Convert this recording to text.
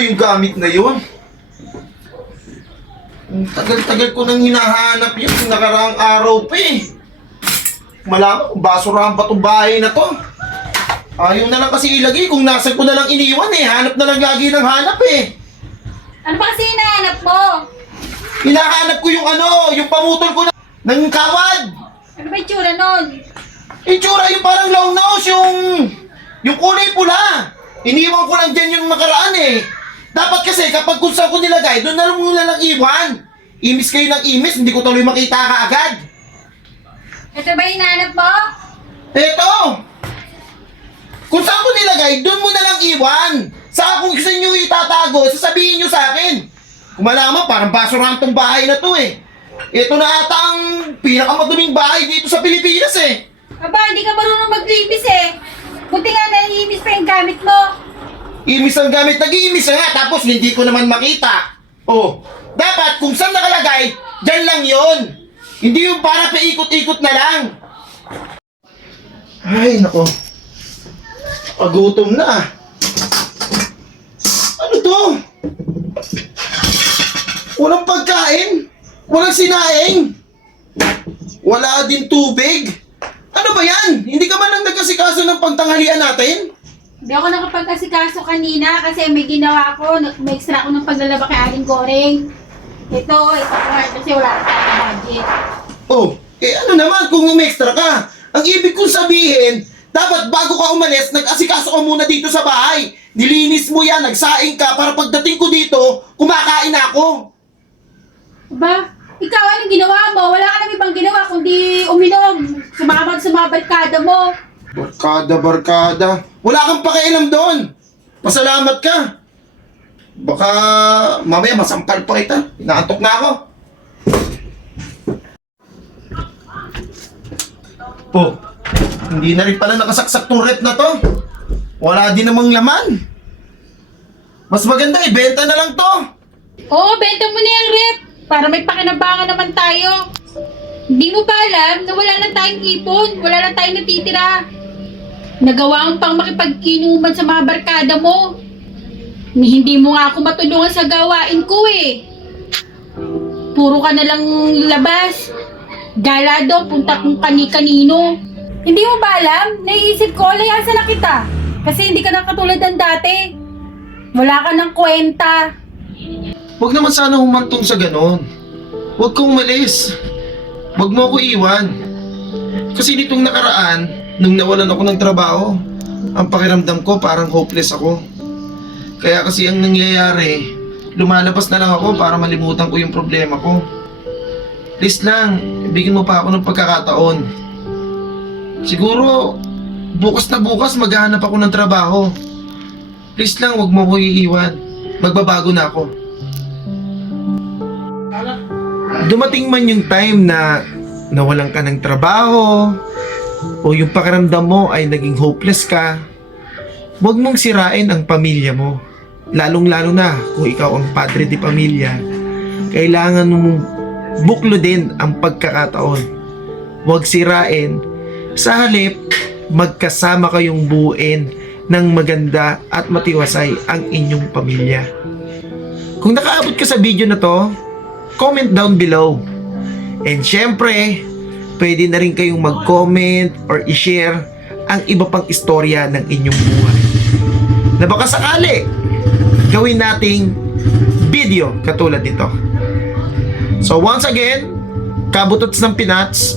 ba yung gamit na yun? Ang tagal-tagal ko nang hinahanap yun. Nakaraang araw pa eh. Malaman kung basurahan pa itong bahay na to. Ayaw na lang kasi ilagay. Kung nasan ko na lang iniwan eh. Hanap na lang lagi ng hanap eh. Ano ba kasi hinahanap mo? Hinahanap ko yung yung pamutol ko ng kawad. Ano ba yung tsura nun? Itsura yung parang long nose, yung kulay pula. Iniwan ko lang dyan yung nakaraan eh. Dapat kasi kapag kung saan ko nilagay, doon na lang muna lang iwan. Imis kayo ng imis, hindi ko tuloy makita ka agad. Ito ba hinahanap mo? Eto! Kung saan ko nilagay, doon mo na lang iwan. Saka kung gusto nyo itatago, sasabihin nyo sa akin. Kung malaman, parang basurahan tong bahay na to eh. Ito na ata ang pinakamaduming bahay dito sa Pilipinas eh. Aba, hindi ka marunong maglinis eh. Buti nga naiinis pa yung gamit mo. Imis ang gamit, nag-iimis na nga, tapos hindi ko naman makita. Oh, dapat kung saan nakalagay, dyan lang yon. Hindi yung para paikot-ikot na lang. Ay, nako. Pagutom na. Ano to? Walang pagkain. Walang sinaing. Wala din tubig. Ano ba yan? Hindi ka man lang nagkasikaso ng pagtanghalian natin? Hindi ako nakapagkasikaso kanina kasi may ginawa ko. May extra ako ng paglalaba kay Aling Goreng. Ito kasi wala na tayong budget. Oh, ano naman kung may extra ka? Ang ibig kong sabihin, dapat bago ka umalis, nag-asikaso ka muna dito sa bahay. Nilinis mo yan, nagsaing ka para pagdating ko dito, kumakain ako. Aba, ikaw anong ginawa mo? Wala ka nang ibang ginawa kundi uminom. Sumabad sa mga barkada mo. Barkada. Wala kang pakialam doon. Pasalamat ka. Baka mamaya masampal pa kita. Inaantok na ako. Oh, hindi na rin pala nakasaksak tong rep na to. Wala din namang laman. Mas maganda ibenta na lang to. Oo, benta mo na yung rep. Para may pakinabangan naman tayo. Hindi mo ba alam na wala na tayong ipon? Wala na tayong natitira. Nagawa mo pang makipagkinuman sa mga barkada mo. Hindi mo nga ako matulungan sa gawain ko eh. Puro ka na lang labas. Galado, punta kung kani-kanino. Hindi mo ba alam? Naiisip ko, layasan na kita. Kasi hindi ka na katulad ng dati. Wala ka ng kwenta. Huwag naman sana humantong sa ganon. Huwag kong umalis. Huwag mo ako iwan. Kasi nitong nakaraan, nung nawalan ako ng trabaho, ang pakiramdam ko parang hopeless ako. Kaya kasi ang nangyayari, lumalabas na lang ako para malimutan ko yung problema ko. Please lang, bigyan mo pa ako ng pagkakataon. Siguro, bukas na bukas maghahanap ako ng trabaho. Please lang, huwag mo ko iiwan. Magbabago na ako. Dumating man yung time na nawalan ka ng trabaho o yung pakiramdam mo ay naging hopeless ka, huwag mong sirain ang pamilya mo. Lalong-lalo na kung ikaw ang padre di pamilya, kailangan mong buklodin ang pagkakataon. Huwag sirain. Sa halip, magkasama kayong buuin ng maganda at matiwasay ang inyong pamilya. Kung nakaabot ka sa video na to, comment down below. And syempre, pwede na rin kayong mag-comment or i-share ang iba pang istorya ng inyong buhay na baka sakali gawin nating video katulad nito. So once again, Kabutots ng Pinats,